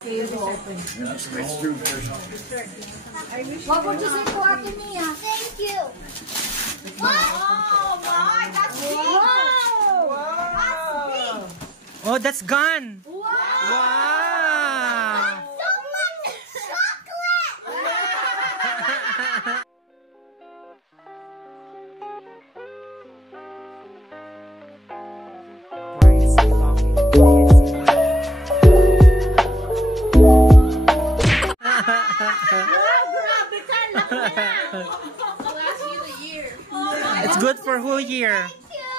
What would you say to Ate Mia? Thank you. Oh my, that's big. Wow. That's big. Oh, that's gone. Wow. Wow. So much chocolate. It's good for whole year. Thank you.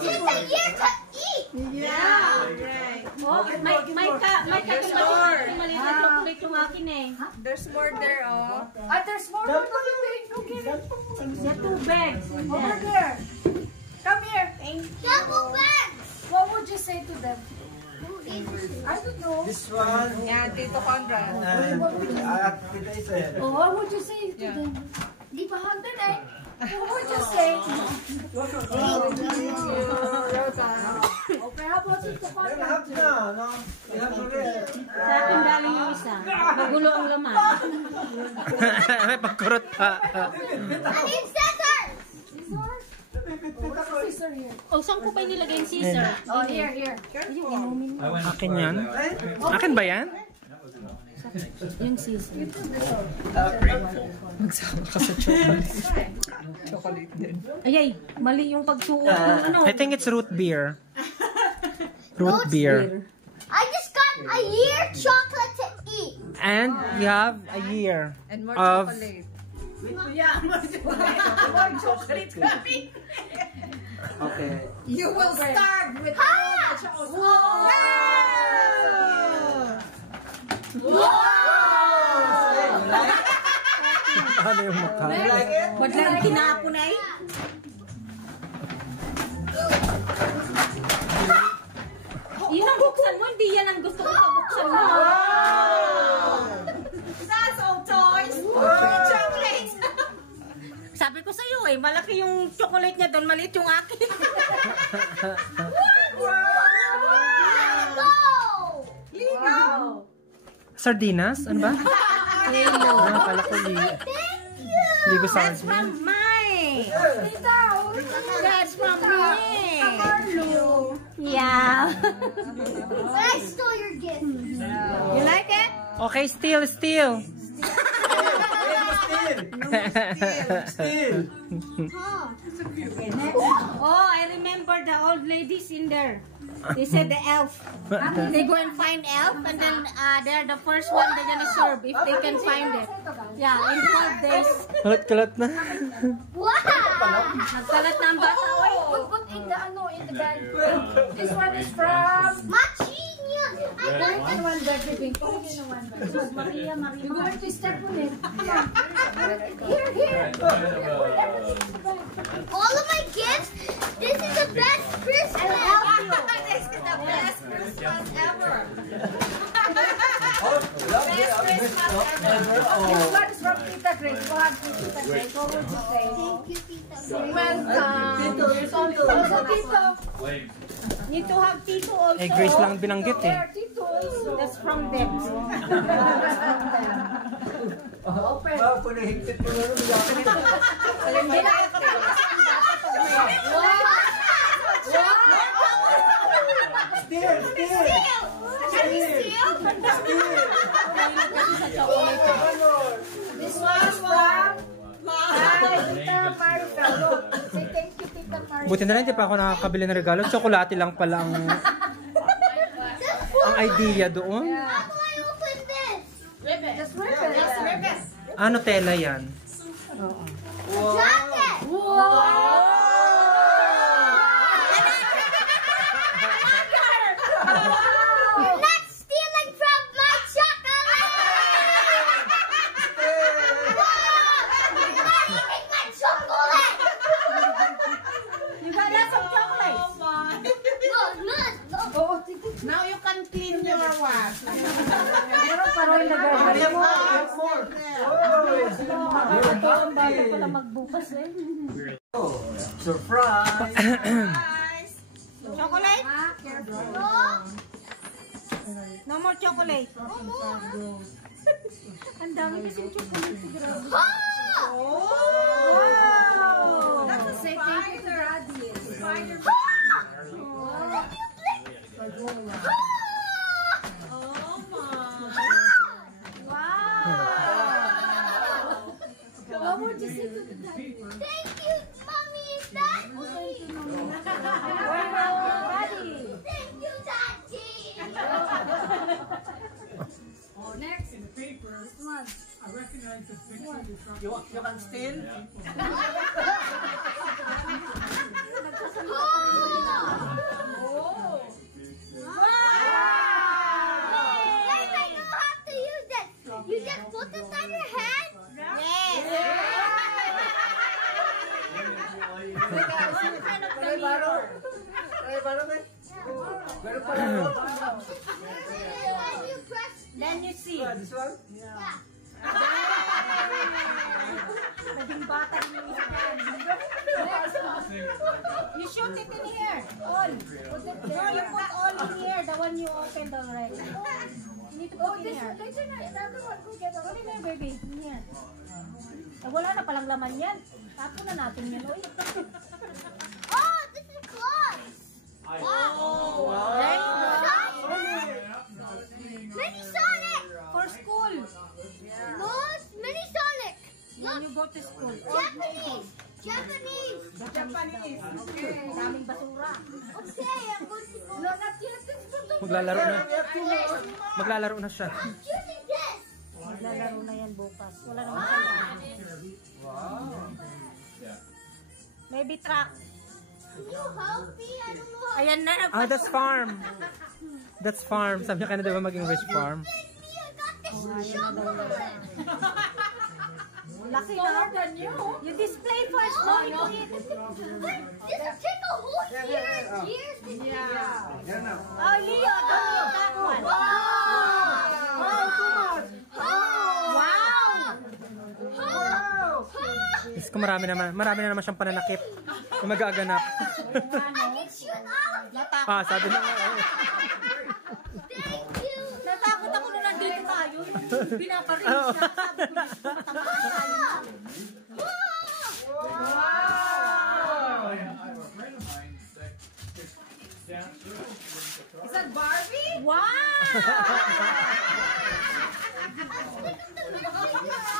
This is a year to eat. Yeah. Oh, may chocolate yung akin eh. There's more there, oh. There's more. The two bags. Over there. Come here. Double bags. What would you say to them? I don't know. This one. Yeah, Tito Conrad. Tita Isel. Oh, what would you say to them? Di ba handa na eh? What would you say? Okay, how about Tito Conrad? Lahat na, no? Lahat ulit. Sa akin galing yung isa. Magulo ang laman. May pagkurot pa. I need scissors. Scissor here. O, saan ko pa nilagay yung scissor? Oh, here. Akin yan? Akin ba yan? Yung scissor. Magsama ka sa chocolate. Chocolate din. Ayay, mali yung pagsuot ng ano. I think it's root beer. Root beer. I just got a year chocolate to eat. And you have a year And more of chocolate. More chocolate coming. Okay. You will start with ano yung mukha? Ba't lang tinapon ay? Yun ang buksan mo, hindi yan ang gusto ko pabuksan mo. That's all toys. Chocolate. Sabi ko sa'yo eh, malaki yung chocolate niya doon, maliit yung akin. Go. Sardinas? Ano ba? Akala ko ligo sa That's from mine. That's from me. Yeah. But I stole your gift. You like it? Okay, still. Still. Oh, I remember the old ladies in there. They said the elf. They go and find elf, and then they're the first one they're gonna serve if they can find it. Yeah, in 12 days. Kalat-kalat na. Wow. Nagkalat na ang bata. Put in the bag. This one is from Machinio. I got the one bag. Maria. You're going to step on it. Here. all of my gifts. This is the best Christmas. This is the best Christmas ever. This one is from Tita Grace. Go ahead, Tita Grace. What would you say? Thank you, Tita. Welcome. Also, Tito. Need to have Tito also. Eh, Grace lang binanggit eh. There, Tito also. That's from them. Open. Punahigpit mo na This one is from Tita Marika. Look, say thank you, Tita Marika. Buti na lang, hindi pa ako nakakabili ng regalo. Tsokolate lang pala ang idea doon. How do I open this? Just rip it. Ano tela yan? Jacket. You're not stealing from my chocolate. You're not eating my chocolate. You got lots of chocolate. Look. Oh, Tito. Now you can clean your what? Meron pa rin lagay. Bago pala magbukas eh. Surprise! Nice. Chocolate? Careful. Look. No more chocolate. Ang dami kasing chocolate siguro. Oh! Wow! That's a spider. Spider. Oh my. Wow! What would you say to the daddy? Thank you, mommy and daddy. Daddy! Thank you, daddy. Next. In the paper, I recognize the picture you're from. You can steal? Oh. Guys, I know how to use it. You just put it on your hand. Yes! May baro. May baro ba? Meron pala. And you press. Then you see. This one? Yeah. Naging bata yung isa yan. You shoot it in here. All. Put it there. No, you put all in here. The one you opened already. You need to put in here. Put in there, baby. In here. Eh, wala na palang laman yan. Tapo na natin yan, oy. Oh, this is close. Wow. Mini Sonic. For school. No, it's Mini Sonic. When you go to school. Japanese. Japanese. Japanese. Okay. Daming basura. Okay, I'm going to go. No, not yet. It's too Maglalaro na. Maglalaro na siya. I'm choosing this. Maglalaro na yan bukas. Wala naman sila. Maybe truck. Can you help me? I don't know how. Ayan na. Ah, that's farm. That's farm. Sabi niya ka na diba maging rich farm? Thank me, I got this chocolate. Laki na. You display first. No, you eat. This will take a whole year and years to do. Yan na. Oh, Leo, don't eat that one. Wow! Yes, kung marami na naman siyang pananakit. Yung mag-aaganap. I can shoot all of you. Ah, sabi na. Thank you. Natakot ako na nandito tayo. Pinaparin siya. Sabi ko, matama tayo. Is that Barbie? Wow!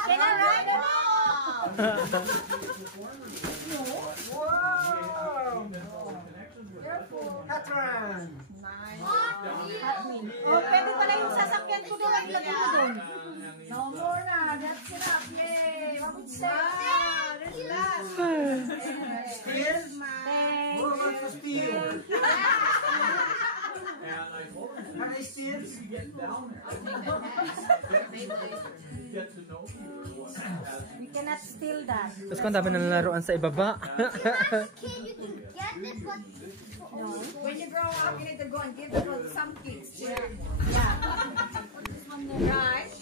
Can I ride it? Wow! Catran! Oh, pwede pala yung sasakyan ko doon. Lagyan ko doon. No more na. That's enough. Yay. What would you say? There's last. Steal? Thanks. Who wants to steal? Can I steal? We cannot steal that. Tapos kung dami na nalaruan sa ibaba. Kid, you can get this one. When you grow up, you need to go and give them some kids. Yeah. Right?